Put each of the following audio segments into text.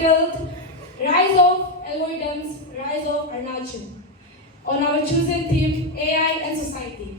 titled Rise of Algorithms, Rise of Arunachal, on our chosen theme AI and Society.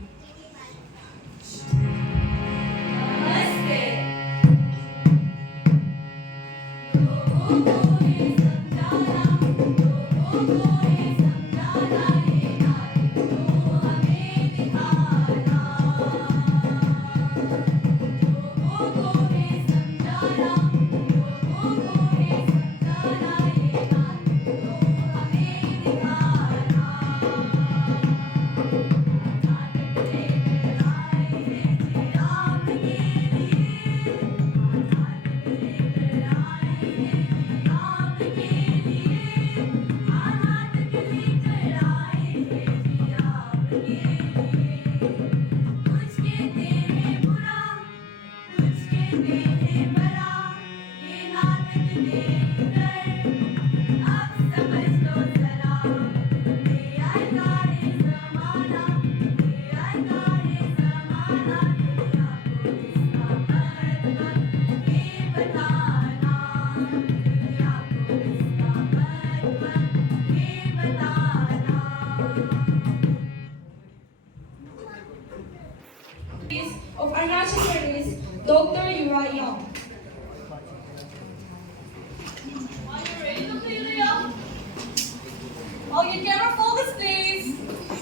Of Arunachal Pradesh, Dr. Yura Young. Are you ready to play, Ria? Oh, your camera focus, please.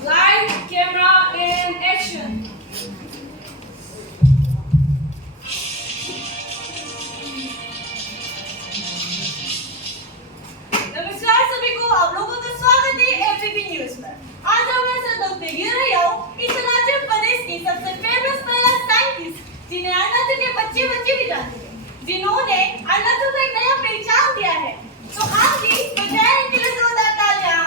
Light, camera, and action. नमस्कार सभी को, आप लोगों का स्वागत है ABP news पर। आज हमारे साथ डॉक्टर यूरा यंग इस अरुणाचल प्रदेश की सबसे फेमस महिला साइंटिस्ट, जिन्हें अरुणाचल के बच्चे भी जानते हैं, जिन्होंने अरुणाचल को एक नया पहचान दिया है। तो आप भी बजाएं इनके लिए जोरदार तालियां।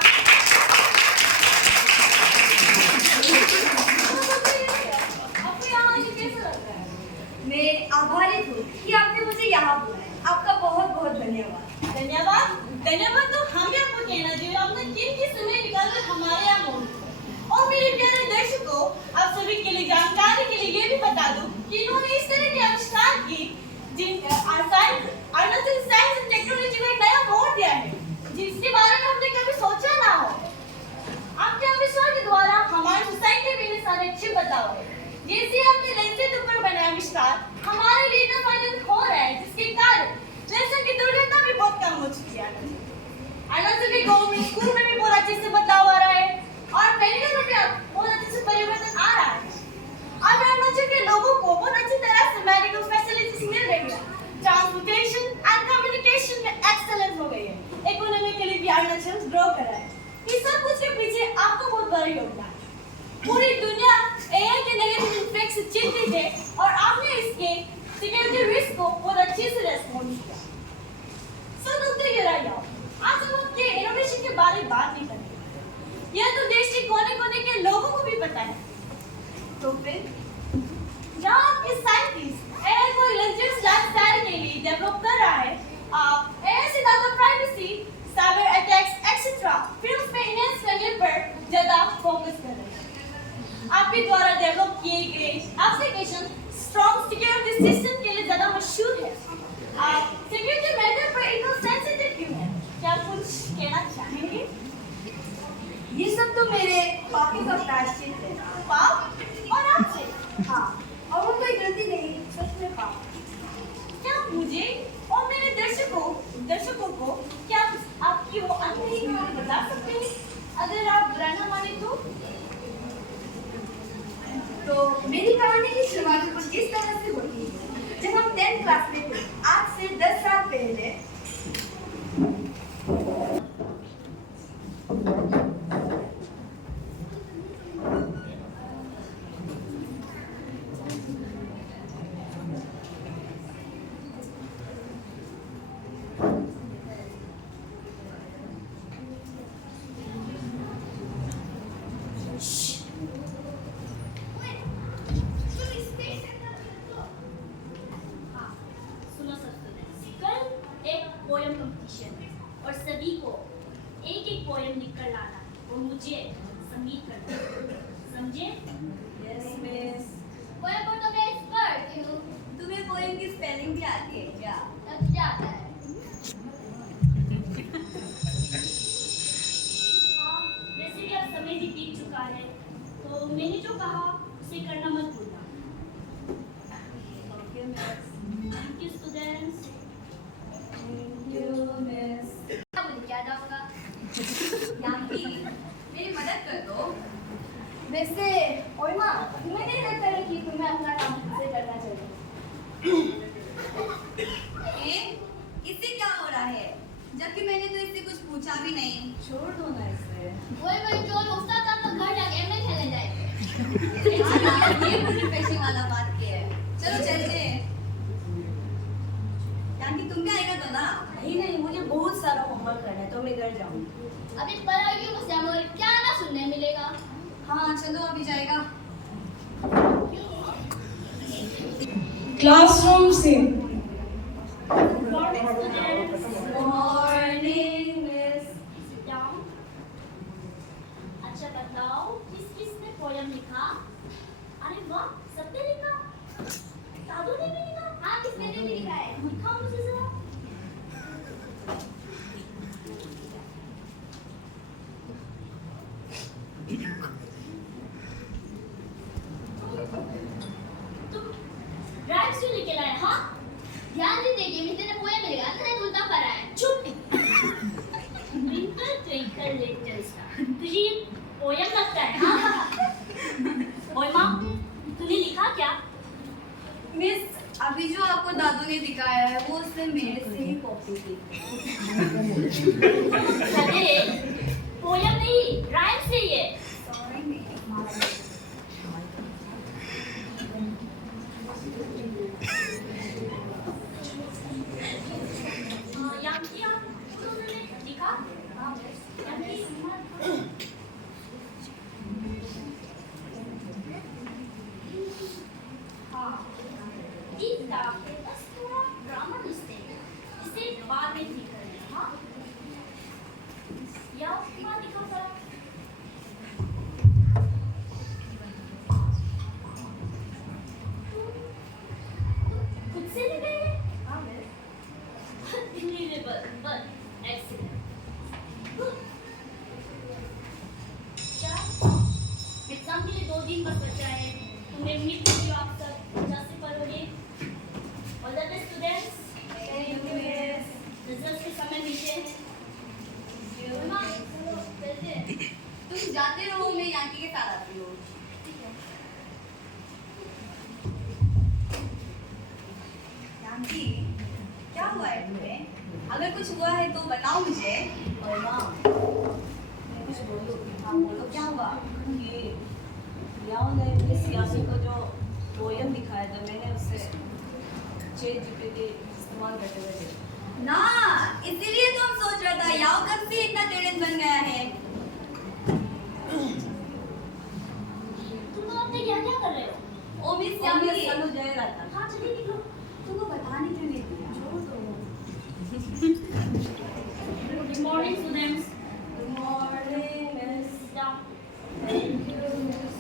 आपको यहाँ आके कैसा लग रहा है? मैं आभारी हूँ कि आपने मुझे यहाँ बुलाया। आपका बहुत बहुत धन्यवाद। धन्यवाद तो हमें आपको कहना चाहिए, आपने कीमती समय निकालकर हमारे यहाँ मौजूद। और मेरे प्यारे दर्शकों, आप सभी के लिए जानकारी के लिए ये भी बता दूं कि इन्होंने इस तरह के आविष्कार की अरुणाचल साइंस एंड टेक्नोलॉजी को एक नया मोड़ दिया है, जिसके बारे में हमने कभी सोचा ना हो। आपके आविष्कार के द्वारा हमारी सोसाइटी में सारे अच्छे बदलाव है। जैसे आपने लेंसेज ऊपर बनाया आविष्कार हमारे लिए इतना फायदेमंद हो रहा है, जिसके कारण लेंसेज की दुर्घटना भी बहुत कम हो चुकी है। अरुणाचल के गवर्नमेंट स्कूल में भी बहुत अच्छे से बदलाव आ रहा है और मेडिकल में भी बहुत अच्छे से परिवर्तन आ रहा है। अब अरुणाचल के लोगों को बहुत अच्छी तरह से मेडिकल फैसिलिटीज मिल रही है। ट्रांसपोर्टेशन एंड कम्युनिकेशन में एक्सेलेंस हो गई है। इकोनॉमिकली भी अरुणाचल ग्रो कर रहा है। इस सब कुछ के पीछे आपका बहुत बड़ा योगदान है। पूरी दुनिया एआई के नेगेटिव इम्पैक्ट से चिंतित है और आपने इसके सिक्योरिटी रिस्क को बहुत अच्छे से रेस्पॉन्ड किया। सो डॉक्टर यूरा यंग, आज हम आपके इनोवेशन के बारे में बात नहीं करेंगे। यह तो देश के कोने-कोने के लोगों को भी पता है। तो फिर जहाँ आपके साइंटिस्ट एआई को लग्जरियस लाइफस्टाइल के लिए डेवलप कर रहा है, आप एआई से ज्यादा privacy, cyber attacks etcetera films में इन्हेंस करने पर ज्यादा फोकस कर रहे हैं। आपके द्वारा डेवलप किए गए एप्लीकेशन स्ट्रॉन्ग सिक्योरिटी सिस्टम के लिए ज्यादा मशहूर है। आप सिक्योरिटी मैटर पर इतना सेंसिटिव क्यों है? क्या कुछ कहना चाहेंगे? ये सब तो मेरे पापा का प्रायश्चित है। पाप और आपसे? हाँ, और वो कोई गलती नहीं, सच में पाप। क्या मुझे और मेरे दर्शकों को क्या आपकी वो अनकही कहानी बता सकते हैं? अगर आप बुरा ना माने तो मेरी कहानी की शुरुआत कुछ इस तरह से होती है। जब हम 10th क्लास में थे, आज से 10 साल पहले, पोएम कंपटीशन और सभी को एक एक पोएम लिखकर लाना और मुझे संगीत करना, समझे? Yes miss. पोएम पर तो मैं एक्सपर्ट हूँ। तुम्हें पोएम की स्पेलिंग भी आती है क्या? तब क्या आता है? जबकि मैंने तो इससे कुछ पूछा भी नहीं। छोड़ दो ना इसे। वही जो उस्ताद आप लोग घर जाके एमए खेलने जाएंगे। ये मोटिवेशन वाला बात की है। चलो चलते हैं। जानकी तुम भी आएगा तो ना? नहीं, मुझे बहुत सारा होमवर्क करना है तो मैं घर जाऊंगी। अभी पढ़ाई की मुझसे हमें क्या ना सुनने मिलेगा। हाँ चलो अभी जाएगा। Classroom scene. Morning miss. Sit down. अच्छा बताओ किसने पोयम लिखा? अरे वाह, सबने लिखा। दादू ने भी लिखा। हाँ, किसने भी लिखा है? दिखाओ मुझे जरा। तुम राइम्स क्यों लेके लाए? हाँ, ध्यान से देखिए, मिस्टर ने पोयम लिखा है, मैंने उल्टा पढ़ा है। चुप। ट्विंकल ट्विंकल लिटिल स्टार, तुझे ये पोयम लगता है? हाँ। ओए माँ, तूने लिखा क्या? मिस अभी जो आपको दादू ने दिखाया है वो उसने मेरे से ही कॉपी की। अरे पोयम नहीं, राइम से ये। Sorry miss. याकी तुमने लिखा? याकी ठीक था, बस थोड़ा ग्रामर मिस्टेक है, इसे बाद में ठीक कर लेना। हाँ, या माँ दिखाओ जरा। खुद से लिखे हैं? हाँ मिस। Unbelievable, but excellent. अच्छा, एग्जाम के लिए 2 दिन बस बचा है। तुम्हें उम्मीद करती हूँ आप सब अच्छा से पढ़ोगे। All the best students. Thank you miss. Result के समय नीचे है। माँ, चलो चलते हैं। तुम जाते रहो, मैं याकी के साथ आती हूँ। याकी क्या हुआ है तुम्हें? अगर कुछ हुआ है तो बताओ मुझे। और माँ, मैं कुछ बोलूँ? हाँ बोलो क्या हुआ? ये याओ ने मिस यामी को जो पोयम दिखाया था, मैंने उससे चैट जीपीटी इस्तेमाल करते हुए देखा। ना इसीलिए तो हम सोच रहा था याओ कब से इतना टैलेंट बन गया है। तुम लोग अपने क्या क्या कर रहे हो? ओ मिस और यामी मैं समझ जा रहा था। हाँ चलिए निकलो। तुमको बताने क्यों नहीं दिया? छोड़ दो। Good morning students. Good morning miss. Sit down. Thank you miss.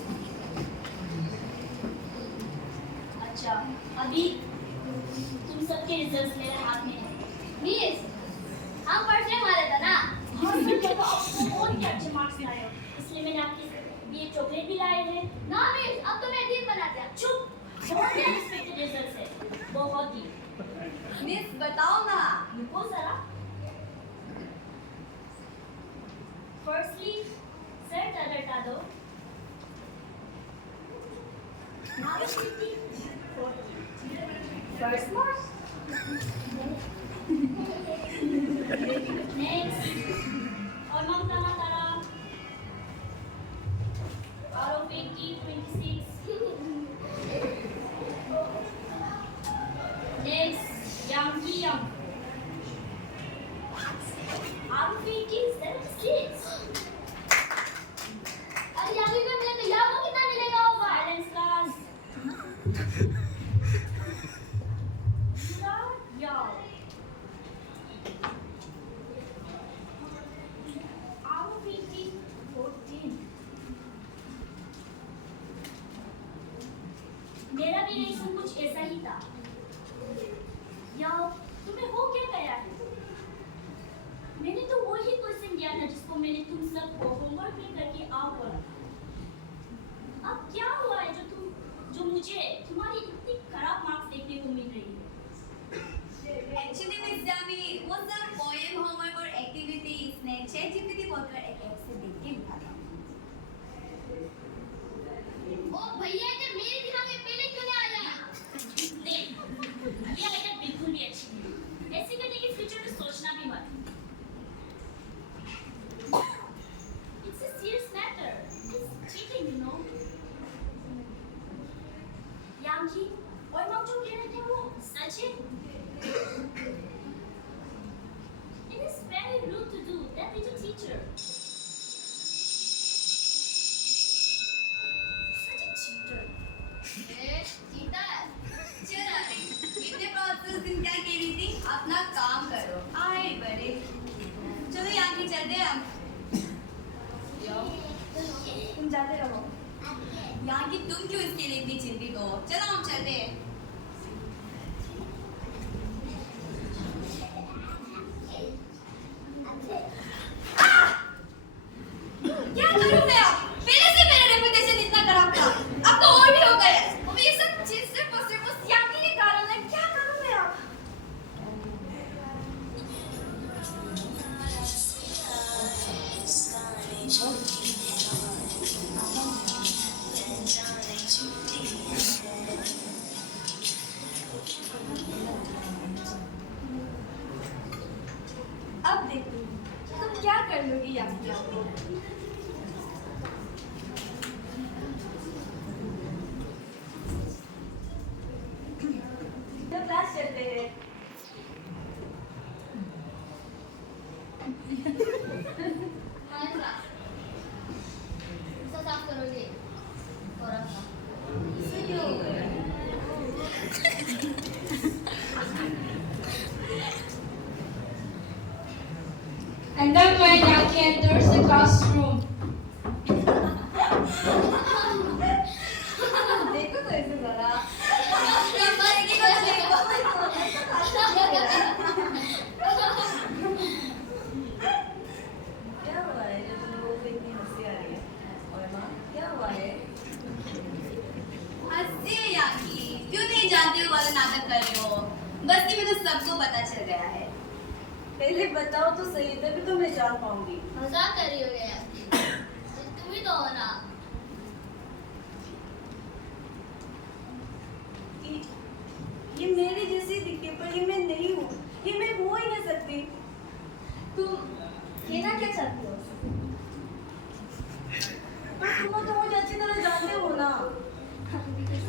अच्छा, अभी तुम सबके रिजल्ट्स मेरे हाथ में हैं। मिस, हम पर्चे मारे थे ना? हाँ, मुझे पता आपको बहुत ही अच्छे मार्क्स लाए हो, इसलिए मैंने आपके लिए चॉकलेट भी लाए हैं। ना मिस, अब तो मैं दिन बना दिया। चुप, बहुत ही अनएक्सपेक्टेड रिजल्ट्स है, बहुत ही। मिस बताओ ना। रुको जरा। Firstly, सर हटा दो। Now it's 50. First mark. Next. और ममता मातारा। Out of 80, 26. Next, Yankee Young. Out of 80, 76. अरे यार भी मिले तो यार को कितना मिलेगा होगा? Silence class. Yaw. Out of 80, 14. मेरा भी रिएक्शन कुछ ऐसा ही था। यार तुम्हें हो क्या गया है? मैंने तो वही क्वेश्चन दिया था जिसको मैंने तुम सबको होमवर्क में करके आओ बोला था। अब क्या हुआ है जो मुझे तुम्हारी इतनी खराब मार्क्स देखने को मिल रही है? एक्चुअली मिस यामी वो सब पोएम होमवर्क और एक्टिविटी इसने चैट जीपीटी बोलकर एक ऐप से देख के लिखा था। ओ भैया ये मेरे दिमाग में पहले क्यों नहीं आया? नहीं, ये आइडिया बिल्कुल भी अच्छी नहीं। ऐसे करने के फ्यूचर में सोचना भी मत। चलते हैं हम। तुम जाते रहो। यहाँ की तुम क्यों इसके लिए इतनी चिंतित हो? चलो हम चलते हैं। क्या करूं मैं अब? पहले से मेरा रेपुटेशन इतना खराब था, अब तो और भी हो गया है। अब ये सब चीज सिर्फ और सिर्फ उस याकी के कारण है। क्या करूं मैं अब? अब देखो तुम क्या कर लोगी याकी को? तो क्लास चलते हैं। साफ करोगे थोड़ा सा इससे क्यों हो गया? And then when Yaki enters the classroom, देखो तो ऐसे जरा। मरेगी तो देखो। क्या हुआ है जो तुम लोगों को इतनी हंसी आ रही है? और माँ क्या हुआ है? हंसी है याकी, क्यों नहीं जानते हो वाला नाटक कर रहे हो? बस्ती में तो सबको पता चल गया है। पहले बताओ तो सही, तभी तो मैं जान पाऊंगी। मजाक कर रही हो गया तुम ही तो हो ना। ये मेरी जैसी दिखती है पर ये मैं नहीं हूँ। ये मैं हो ही नहीं सकती। तुम कहना क्या चाहती हो? पर तुम तो मुझे अच्छी तरह जानते हो ना।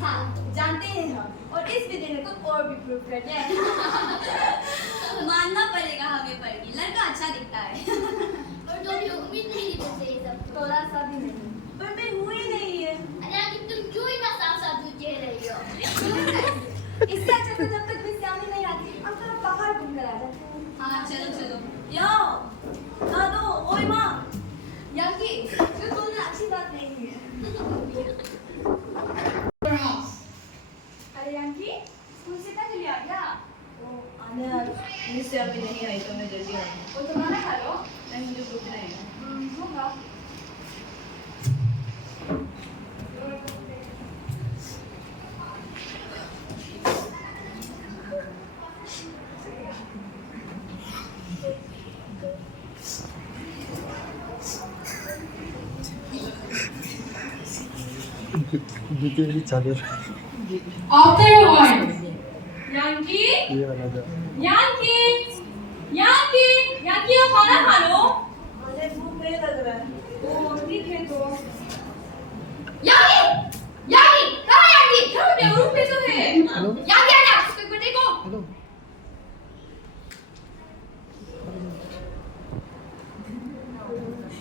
हाँ जानते हैं हम, और इस वीडियो में तो और भी प्रूव कर जाए। मानना पड़ेगा हमें पर कि लड़का अच्छा दिखता है। और तो भी उम्मीद नहीं थी तुमसे ये सब। थोड़ा सा भी नहीं, पर मैं हूँ ही नहीं है। अरे आखिर तुम क्यों इतना साफ साफ झूठ कह रही हो? इससे अच्छा तो जब तक बिस्यानी नहीं आती हम थोड़ा बाहर घूम कर आ जाते हैं। हाँ चलो चलो। यो दादो ओए माँ याकी जो बोलना अच्छी बात नहीं है। अरे याकी स्कूल से कब चली आ गया? वो आने मिस से अभी नहीं आई तो मैं जल्दी आई। वो तो खाना खा लो। नहीं मुझे भूख नहीं है। होगा। after a while, Yankee, Yankee, वो खाना खा लो। मुझे भूख नहीं लग रहा है। ओ ठीक है तो। याकी, कहाँ है याकी? घर पे रूम पे तो है। याकी आजा, उसको को देखो।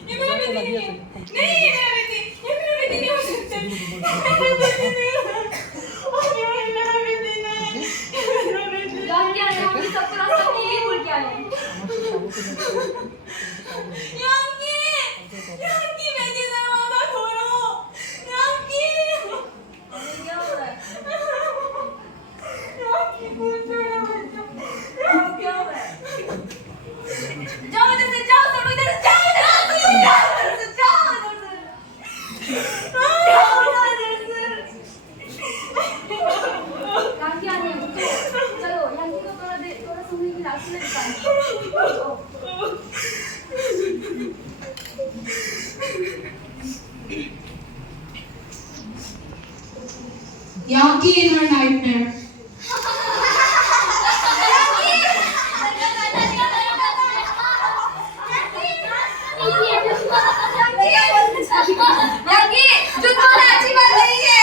ये मेरा बेटी नहीं है। नहीं ये मेरा बेटी, ये मेरा बेटी नहीं हो सकता। मेरा बेटी नहीं है। और ये मेरा बेटी नहीं है। मेरा बेटी। याकी आया हम सबको रास्ता नहीं भूल के आए। याकी बेटी दरवाजा खोलो। याकी। अरे क्या हो रहा है? याकी बोल रहा है। क्या हो रहा है? जाओ इधर से, जाओ सब इधर से, जाओ इधर से, जाओ इधर से, जाओ इधर से। जाओ इधर से। याकी आ रही है। चलो याकी को थोड़ा समय की रास्ते में बिताएं। Yankee in her nightmare. याकी झूठ बोलना अच्छी बात नहीं है।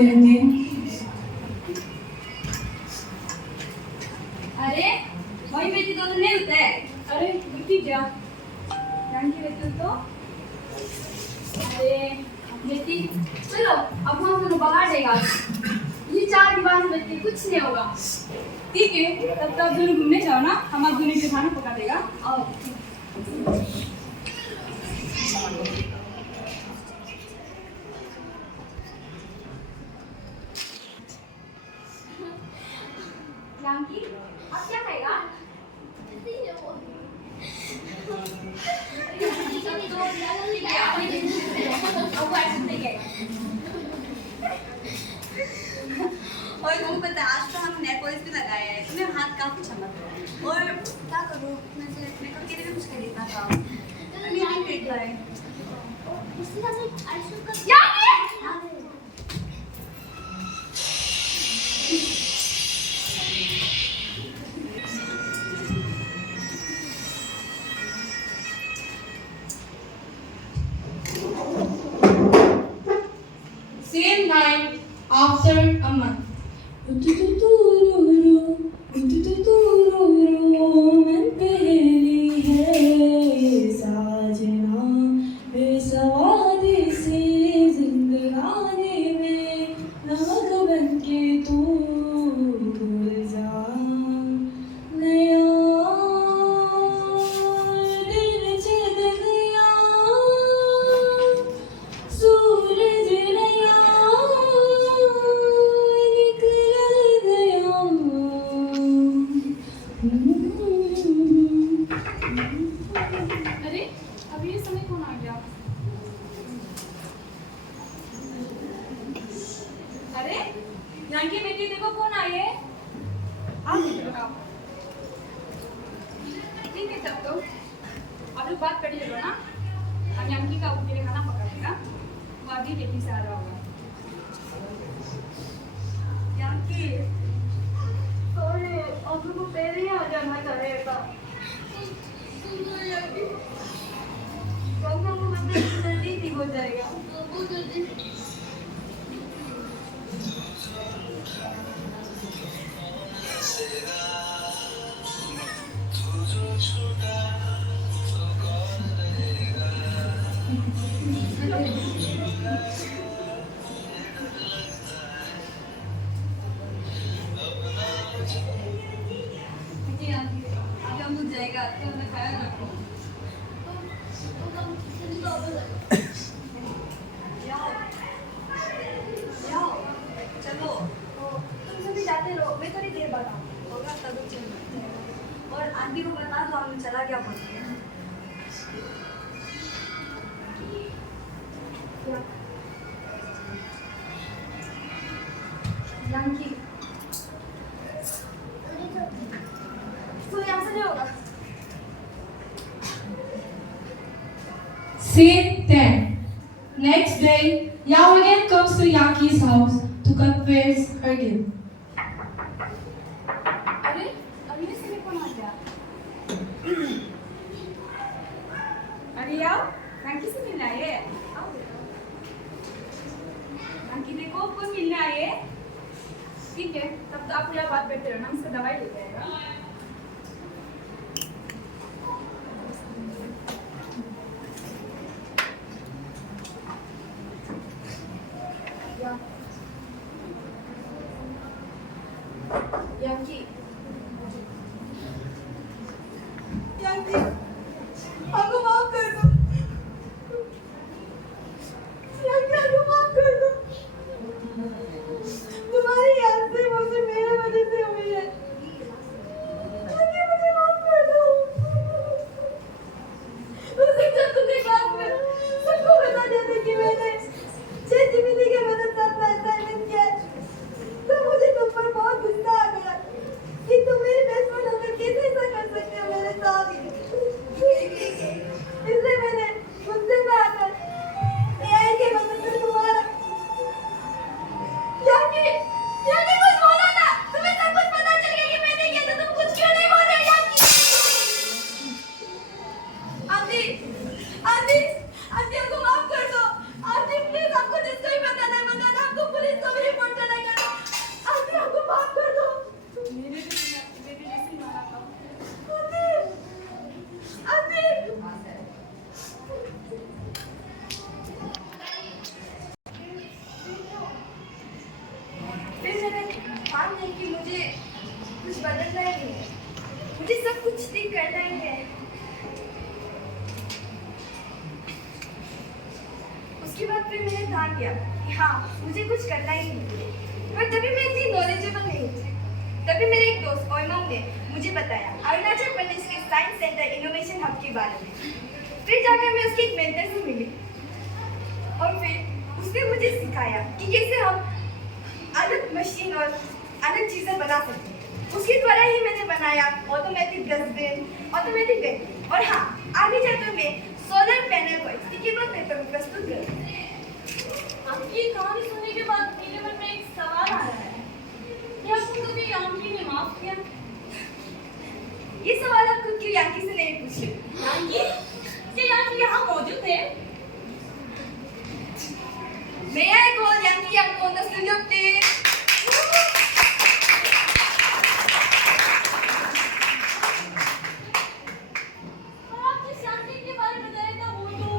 रहेंगे। अरे वही बेटी तो नहीं होता है। अरे बेटी क्या? जानकी बेटी तो अरे बेटी चलो अब हम दोनों बाहर देगा। ये चार दीवार में बेटी कुछ नहीं होगा। ठीक है, तब तो आप दोनों घूमने जाओ ना, हम आप दोनों के खाना पका देगा। आओ। जानकी आप क्या खाएगा? और तुमको पता है आज तो हम नेल पॉलिश भी लगाए हैं, तुम्हें हाथ काफी चमक रहा है। और क्या करूँ, मैं मेकअप के लिए भी कुछ खरीदना था। मैं नहीं खरीद पाए। Same night after a month. मन पहली है ये साजना, बेसवादी सी जिंदगानी में नमक बनके तू घुल जा। नया दिन चढ़ गया, सूरज नया निकल गया। अरे अभी ये समय कौन आ गया? अरे जानकी बेटी देखो कौन आई है। आप बताओ। ठीक है तब तो आप लोग बात कर लो ना। अब जानकी का उनके लिए खाना पका देगा, वो अभी बेटी से आ रहा होगा। जानकी सॉरी आप लोग को पहले ही आ जाना चाहिए था। जल्दी ठीक हो जाएगा। आगे हम लोग जाएगा, तो हमने खाया ना। चलो तुम सभी जाते रहो, मैं थोड़ी देर बाद आऊँ। होगा तब चल जाएगा। और आंटी को बता दो हम चला गया बोल के। जानकी तो यहाँ से नहीं होगा। Scene 10. Next day, Yao again comes to Yanki's house to confess her guilt. अरे अभी ये समय कौन आ गया? अरे यार जानकी से मिलने आए हैं। जानकी देखो कौन मिलने आए हैं। ठीक है तब तो आप यहाँ बात करते रहो ना, हम इसका दवाई लेके आएगा। जानकी जानकी हमको माफ कर दो। जानकी हमको माफ कर दो। तुम्हारी याद से मुझे मेरे वजह से हुई है। जानकी मुझे माफ कर दो। उस दिन जब तुमने क्लास में सबको बता दिया था कि मैंने ChatGPT के मदद से अपना असाइनमेंट किया है, तो मुझे तुम पर बहुत गुस्सा आ गया कि तुम मेरे बेस्ट फ्रेंड होकर कैसे ऐसा कर सकते हो मेरे साथ। कुछ ठीक करना ही है। उसके बाद फिर मैंने ध्यान दिया कि हाँ मुझे कुछ करना ही है। पर तभी मैं इतनी नॉलेजेबल नहीं थी। तभी मेरे एक दोस्त ओयमंग ने मुझे बताया अरुणाचल प्रदेश के साइंस सेंटर इनोवेशन हब के बारे में। फिर जाकर मैं उसके एक मेंटर से मिली और फिर उसने मुझे सिखाया कि कैसे हम अलग मशीन और अलग चीज़ें बना सकते हैं। उसके द्वारा ही मैंने बनाया ऑटोमेटिक डस्टबिन, ऑटोमेटिक वैक्यूम और हाँ आगे जाकर मैं सोलर पैनल को स्टिकेबल पेपर में प्रस्तुत करूँगी। आपकी ये कहानी सुनने के बाद मेरे मन में एक सवाल आ रहा है। क्या आपको कभी यान्की ने माफ किया? ये सवाल आप खुद क्यों यान्की से नहीं पूछे? यान्की? क्या यान्की यहाँ मौजूद है? May I call Yankee Yanko on the studio, please? और आप जिस यान्की के बारे में बताया था वो तो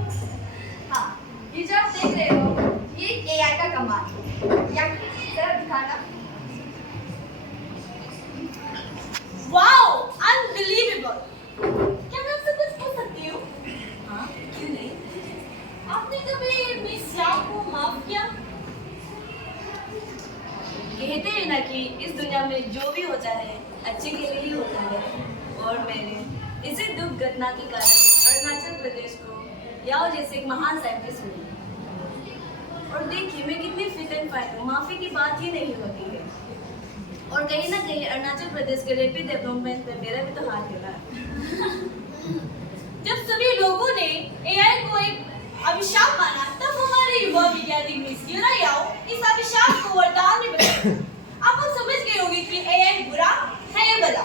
हाँ, ये जो आप देख रहे हो, ये AI का कमाल है। यान्की जरा दिखाना। Wow, unbelievable. क्या मैं आपसे कुछ पूछ सकती हूँ? हाँ, क्यों नहीं? आपने कभी मिस याओ को माफ किया? कहते हैं ना कि इस दुनिया में जो भी होता है अच्छे के लिए ही होता है। और मैंने इसी दुख घटना के कारण अरुणाचल प्रदेश को याओ जैसे एक महान साइंटिस्ट मिली। और देखिए मैं कितनी फिट एंड फाइन हूँ, माफी की बात ही नहीं होती है। और कहीं ना कहीं अरुणाचल प्रदेश के रैपिड डेवलपमेंट में मेरा भी तो हाथ है ना। जब सभी लोगों ने एआई को एक अभिशाप माना तब हमारे युवा विज्ञानी मिस यूरा याओ इस अभिशाप को वरदान में बदला। आप लोग समझ गए होंगे कि एआई बुरा है या भला।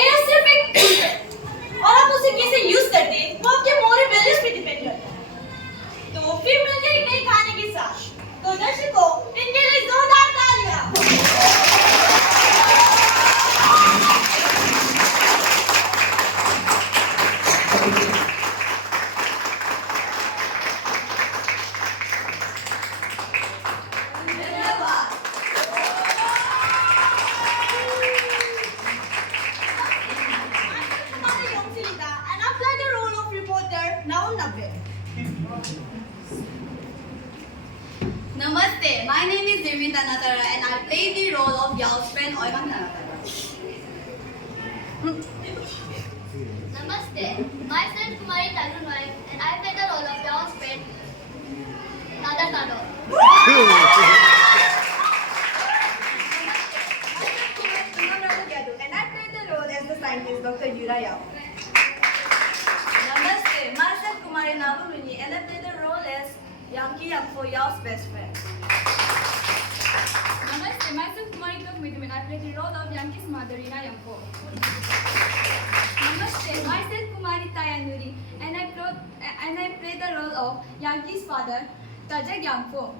एआई सिर्फ एक टूल है और आप उसे कैसे यूज करते हैं वो आपके मोरल वैल्यूज पे डिपेंड करता है। तो फिर मिलते हैं एक नई कहानी के साथ। तो दर्शकों इनके लिए जोरदार तालियां। And I play the role of reporter Naun Nabbe. Namaste, my name is Nirmita Natara and I play the role of Yao's friend Oymang Natara. Namaste, myself Kumari Tarunwai and I play the role of Yao's friend Nada Kado. And I play the role as the scientist Dr. Yura Yao. Namaste, myself Kumari Navamini and I play the role as Yankee Yanko, Yao's best friend. Namaste, myself Kumari Tokmitum and I play the role of Yankee's mother, Rina Yanko. Namaste, myself Kumari Tayanuri and I play the role of Yankee's father, Tajak Yanko.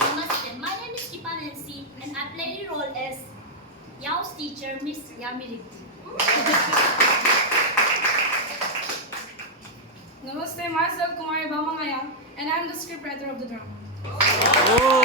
Namaste, my name is Kipa Nancy and I play the role as Yao's teacher, Miss Yamirit. Namaste, myself Kumari Bamangayang and I am the scriptwriter of the drama. Oh!